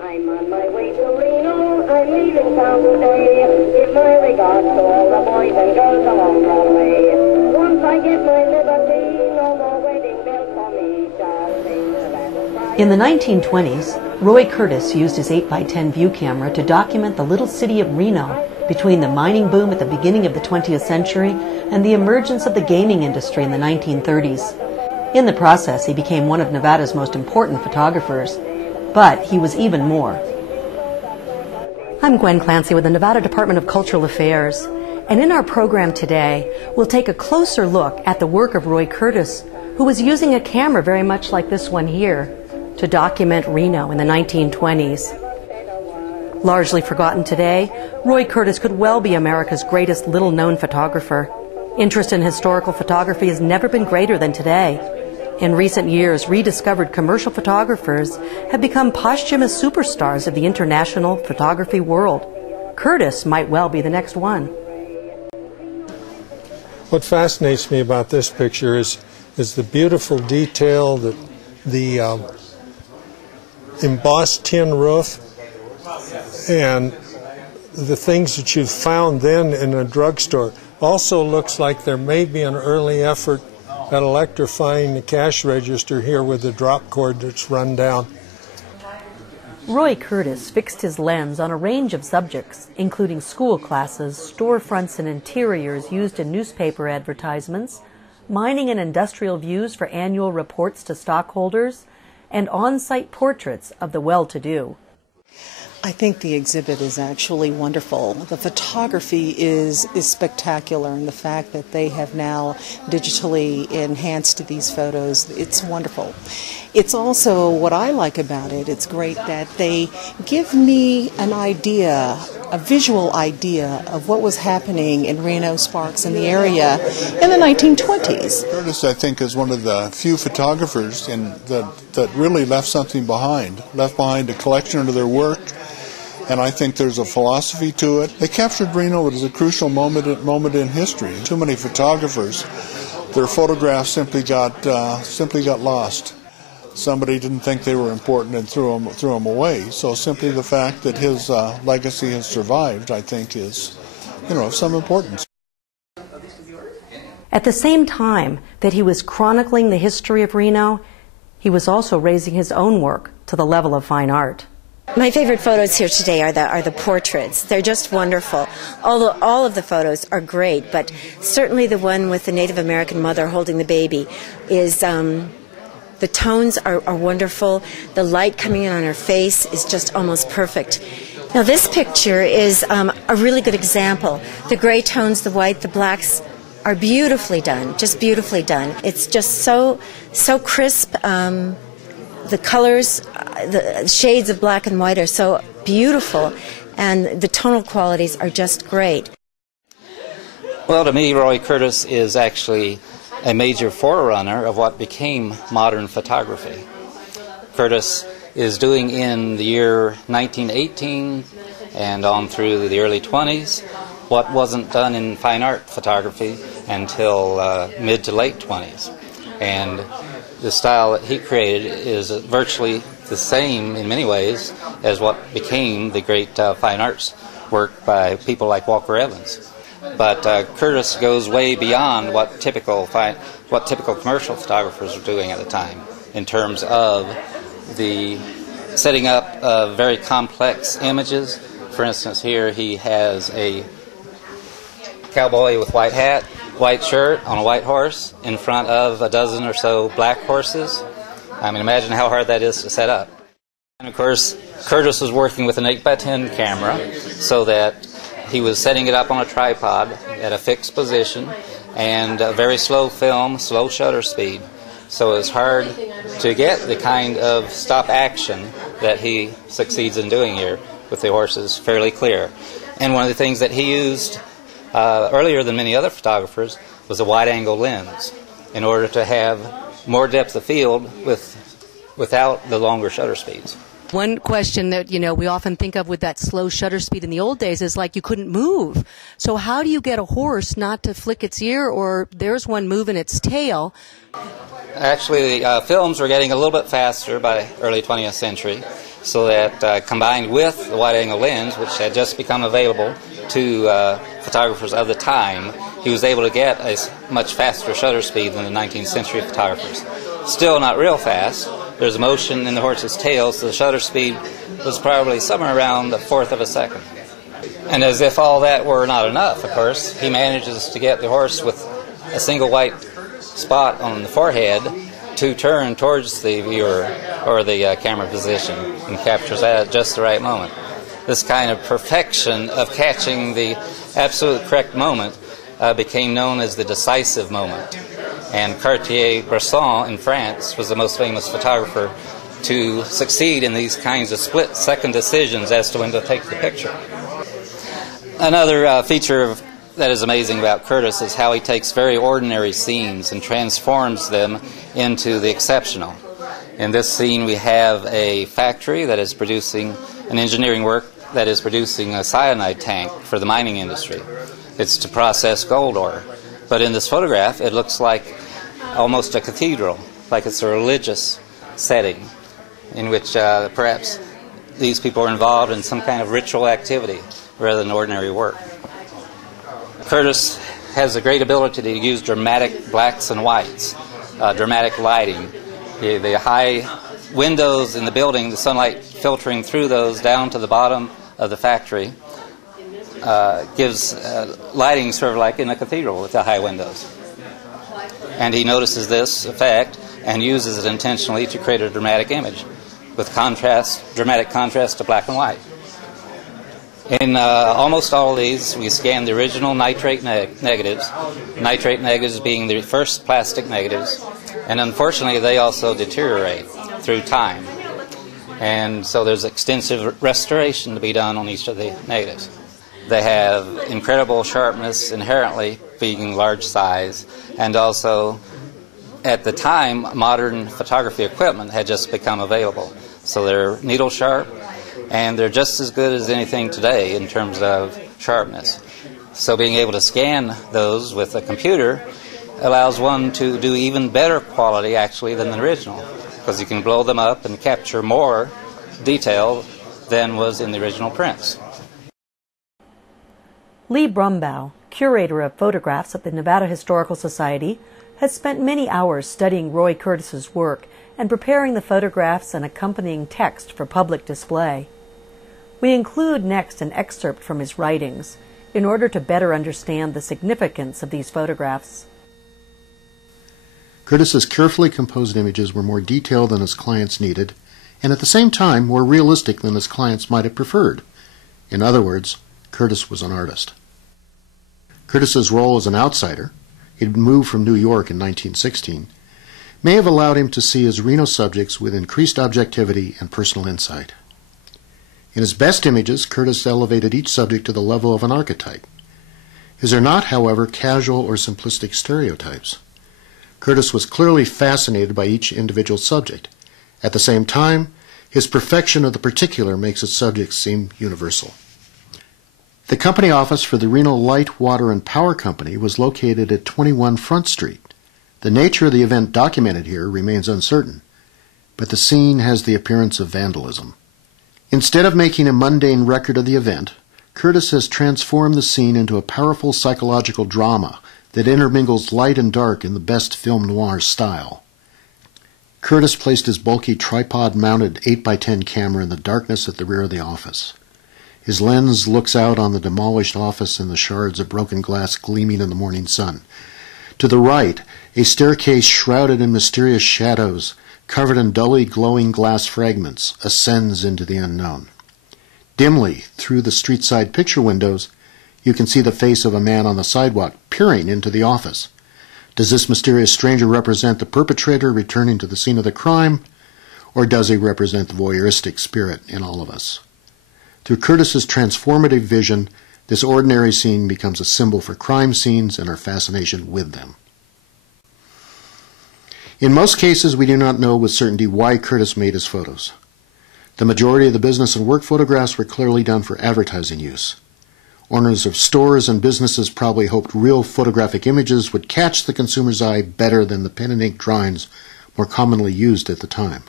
I'm on my way to Reno, I'm leaving town today. Give my regards to all the boys and girls along Broadway. Once I get my liberty, no more wedding bells for me shall sing the battle. In the 1920s, Roy Curtis used his 8x10 view camera to document the little city of Reno between the mining boom at the beginning of the 20th century and the emergence of the gaming industry in the 1930s. In the process, he became one of Nevada's most important photographers. But he was even more. I'm Gwen Clancy with the Nevada Department of Cultural Affairs, and in our program today, we'll take a closer look at the work of Roy Curtis, who was using a camera very much like this one here to document Reno in the 1920s. Largely forgotten today, Roy Curtis could well be America's greatest little-known photographer. Interest in historical photography has never been greater than today. In recent years, rediscovered commercial photographers have become posthumous superstars of the international photography world. Curtis might well be the next one. What fascinates me about this picture is the beautiful detail, the embossed tin roof, and the things that you found then in a drugstore. Also looks like there may be an early effort at electrifying the cash register here with the drop cord that's run down. Roy Curtis fixed his lens on a range of subjects, including school classes, storefronts and interiors used in newspaper advertisements, mining and industrial views for annual reports to stockholders, and on-site portraits of the well-to-do. I think the exhibit is actually wonderful. The photography is spectacular, and the fact that they have now digitally enhanced these photos, it's wonderful. It's also, what I like about it, it's great that they give me an idea, a visual idea of what was happening in Reno, Sparks, and the area in the 1920s. Curtis, I think, is one of the few photographers that really left something behind, left behind a collection of their work. And I think there's a philosophy to it. They captured Reno as a crucial moment in history. Too many photographers, their photographs simply got lost. Somebody didn't think they were important and threw them away. So simply the fact that his legacy has survived, I think, is, of some importance. At the same time that he was chronicling the history of Reno, he was also raising his own work to the level of fine art. My favorite photos here today are the portraits. They're just wonderful. Although all of the photos are great, but certainly the one with the Native American mother holding the baby is, the tones are wonderful. The light coming in on her face is just almost perfect. Now this picture is a really good example. The gray tones, the white, the blacks are beautifully done, just beautifully done. It's just so crisp. The colors, the shades of black and white are so beautiful, and the tonal qualities are just great. Well, to me, Roy Curtis is actually a major forerunner of what became modern photography. Curtis is doing in the year 1918 and on through the early 20s what wasn't done in fine art photography until mid to late 20s. And the style that he created is virtually the same in many ways as what became the great fine arts work by people like Walker Evans. But Curtis goes way beyond what typical commercial photographers were doing at the time in terms of the setting up very complex images. For instance, here he has a cowboy with white hat, white shirt on a white horse in front of a dozen or so black horses. I mean, imagine how hard that is to set up. And of course, Curtis was working with an 8x10 camera so that he was setting it up on a tripod at a fixed position and a very slow film, slow shutter speed. So it's hard to get the kind of stop action that he succeeds in doing here with the horses fairly clear. And one of the things that he used earlier than many other photographers was a wide-angle lens in order to have more depth of field without the longer shutter speeds. One question that, we often think of with that slow shutter speed in the old days is like you couldn't move. So how do you get a horse not to flick its ear, or there's one moving its tail? Actually, films were getting a little bit faster by early 20th century, so that combined with the wide-angle lens, which had just become available to photographers of the time, he was able to get a much faster shutter speed than the 19th century photographers. Still not real fast. There's motion in the horse's tail, so the shutter speed was probably somewhere around a fourth of a second. And as if all that were not enough, of course, he manages to get the horse with a single white spot on the forehead to turn towards the viewer or the camera position, and captures that at just the right moment. This kind of perfection of catching the absolute correct moment became known as the decisive moment. And Cartier-Bresson in France was the most famous photographer to succeed in these kinds of split-second decisions as to when to take the picture. Another feature that is amazing about Curtis is how he takes very ordinary scenes and transforms them into the exceptional. In this scene we have a factory that is producing an engineering work that is producing a cyanide tank for the mining industry. It's to process gold ore. But in this photograph it looks like almost a cathedral, like it's a religious setting in which perhaps these people are involved in some kind of ritual activity rather than ordinary work. Curtis has a great ability to use dramatic blacks and whites, dramatic lighting. The high windows in the building, the sunlight filtering through those down to the bottom of the factory gives lighting sort of like in a cathedral with the high windows. And he notices this effect and uses it intentionally to create a dramatic image with dramatic contrast to black and white. In almost all of these, we scan the original nitrate negatives, nitrate negatives being the first plastic negatives, and unfortunately they also deteriorate through time. And so there's extensive restoration to be done on each of the negatives. They have incredible sharpness inherently, being large size, and also at the time modern photography equipment had just become available. So they're needle sharp, and they're just as good as anything today in terms of sharpness. So being able to scan those with a computer allows one to do even better quality actually than the original, because you can blow them up and capture more detail than was in the original prints. Lee Brumbaugh, curator of photographs at the Nevada Historical Society, has spent many hours studying Roy Curtis's work and preparing the photographs and accompanying text for public display. We include next an excerpt from his writings in order to better understand the significance of these photographs. Curtis's carefully composed images were more detailed than his clients needed, and at the same time more realistic than his clients might have preferred. In other words, Curtis was an artist. Curtis's role as an outsider, he'd moved from New York in 1916, may have allowed him to see his Reno subjects with increased objectivity and personal insight. In his best images, Curtis elevated each subject to the level of an archetype. His are not, however, casual or simplistic stereotypes. Curtis was clearly fascinated by each individual subject. At the same time, his perfection of the particular makes his subjects seem universal. The company office for the Reno Light, Water, and Power Company was located at 21 Front Street. The nature of the event documented here remains uncertain, but the scene has the appearance of vandalism. Instead of making a mundane record of the event, Curtis has transformed the scene into a powerful psychological drama that intermingles light and dark in the best film noir style. Curtis placed his bulky tripod-mounted 8x10 camera in the darkness at the rear of the office. His lens looks out on the demolished office and the shards of broken glass gleaming in the morning sun. To the right, a staircase shrouded in mysterious shadows, covered in dully glowing glass fragments, ascends into the unknown. Dimly, through the street-side picture windows, you can see the face of a man on the sidewalk peering into the office. Does this mysterious stranger represent the perpetrator returning to the scene of the crime, or does he represent the voyeuristic spirit in all of us? Through Curtis's transformative vision, this ordinary scene becomes a symbol for crime scenes and our fascination with them. In most cases, we do not know with certainty why Curtis made his photos. The majority of the business and work photographs were clearly done for advertising use. Owners of stores and businesses probably hoped real photographic images would catch the consumer's eye better than the pen and ink drawings more commonly used at the time.